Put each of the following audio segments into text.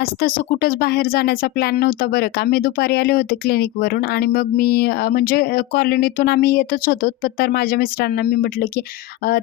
आज तसं कुठंच बाहेर जाण्याचा प्लॅन नव्हता बरं का. मी दुपारी आले होते क्लिनिकवरून आणि मग मी म्हणजे कॉलनीतून आम्ही येतच होतो. तर माझ्या मिस्टरांना मी म्हटलं, की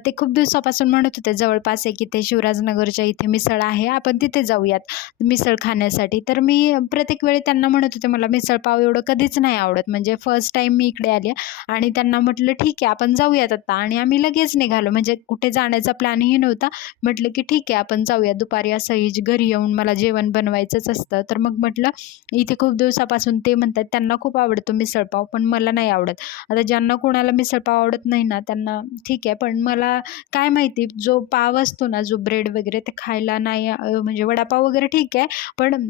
ते खूप दिवसापासून म्हणत होते जवळपास आहे, की ते शिवराजनगरच्या इथे मिसळ आहे, आपण तिथे जाऊयात मिसळ खाण्यासाठी. तर मी प्रत्येक वेळी त्यांना म्हणत होते, मला मिसळ-पाव एवढं कधीच नाही आवडत. म्हणजे फर्स्ट टाईम मी इकडे आले आणि त्यांना म्हटलं, "ठीक आहे, आपण जाऊयात आता." आणि आम्ही लगेच निघालो. म्हणजे कुठे जाण्याचा प्लॅनही नव्हता. म्हटलं, की "ठीक आहे, आपण जाऊया." दुपारी असंही घरी येऊन मला जेवण बनवायचंच असतं. तर मग म्हटलं, इथे खूप दिवसापासून ते म्हणतात त्यांना खूप आवडतो मिसळपाव, पण मला नाही आवडत. आता ज्यांना कोणाला मिसळपाव आवडत नाही ना, त्यांना ठीक आहे. पण मला काय माहिती जो पाव असतो ना, जो ब्रेड वगैरे ते खायला नाही म्हणजे वडापाव वगैरे ठीक आहे, पण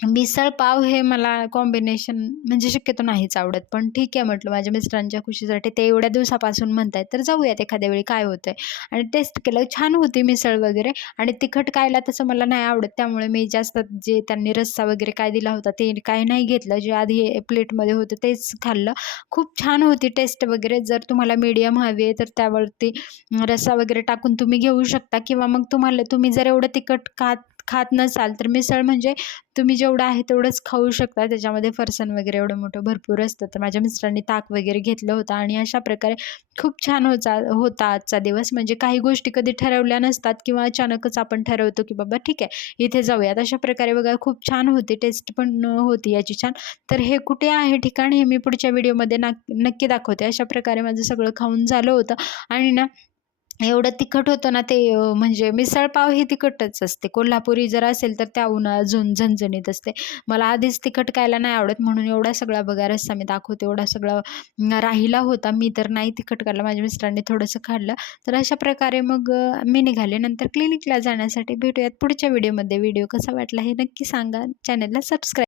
मिसळ पाव हे मला कॉम्बिनेशन म्हणजे शक्यतो नाहीच आवडत. पण ठीक आहे म्हटलं माझ्या मिस्टरांच्या खुशीसाठी ते एवढ्या दिवसापासून म्हणतायत, तर जाऊयात एखाद्या वेळी काय होतंय. आणि टेस्ट केलं. छान होती मिसळ वगैरे आणि तिखट खायला तसं मला नाही आवडत. त्यामुळे मी जास्त जे त्यांनी रस्सा वगैरे काय दिला होता ते काही नाही घेतलं. जे आधी प्लेटमध्ये होतं तेच खाल्लं. खूप छान होती टेस्ट वगैरे. जर तुम्हाला मीडियम हवी आहे, तर त्यावरती रस्सा वगैरे टाकून तुम्ही घेऊ शकता किंवा मग तुम्ही जर एवढं तिखट खात नसाल, तर मिसळ म्हणजे तुम्ही जेवढं आहे तेवढंच खाऊ शकता. त्याच्यामध्ये फरसाण वगैरे एवढं मोठं भरपूर असतं. तर माझ्या मिस्टरांनी ताक वगैरे घेतलं होतं आणि अशा प्रकारे खूप छान होता आजचा दिवस. म्हणजे काही गोष्टी कधी ठरवल्या नसतात किंवा अचानकच आपण ठरवतो, की बाबा ठीक आहे, इथे जाऊयात. अशा प्रकारे बघा खूप छान होती. टेस्ट पण होती याची छान. तर हे कुठे आहे ठिकाण हे मी पुढच्या व्हिडिओमध्ये नक्की दाखवते. अशा प्रकारे माझं सगळं खाऊन झालं होतं आणि ना एवढं तिखट होतं ना ते म्हणजे मिसळ-पाव ही तिखटच असते. कोल्हापुरी जर असेल तर त्याहून अजून झणझणीत असते. मला आधीच तिखट खायला नाही आवडत म्हणून एवढा सगळा बघा रस्सा मी दाखवते. एवढा सगळा राहिला होता. मी तर नाही तिखट खाल्लं. माझ्या मिस्टरांनी थोडंसं खाल्लं. तर अशा प्रकारे मग मी निघाले. नंतर क्लिनिकला जाण्यासाठी. भेटूयात पुढच्या व्हिडिओमध्ये. व्हिडिओ कसा वाटला हे नक्की सांगा. चॅनलला सबस्क्राईब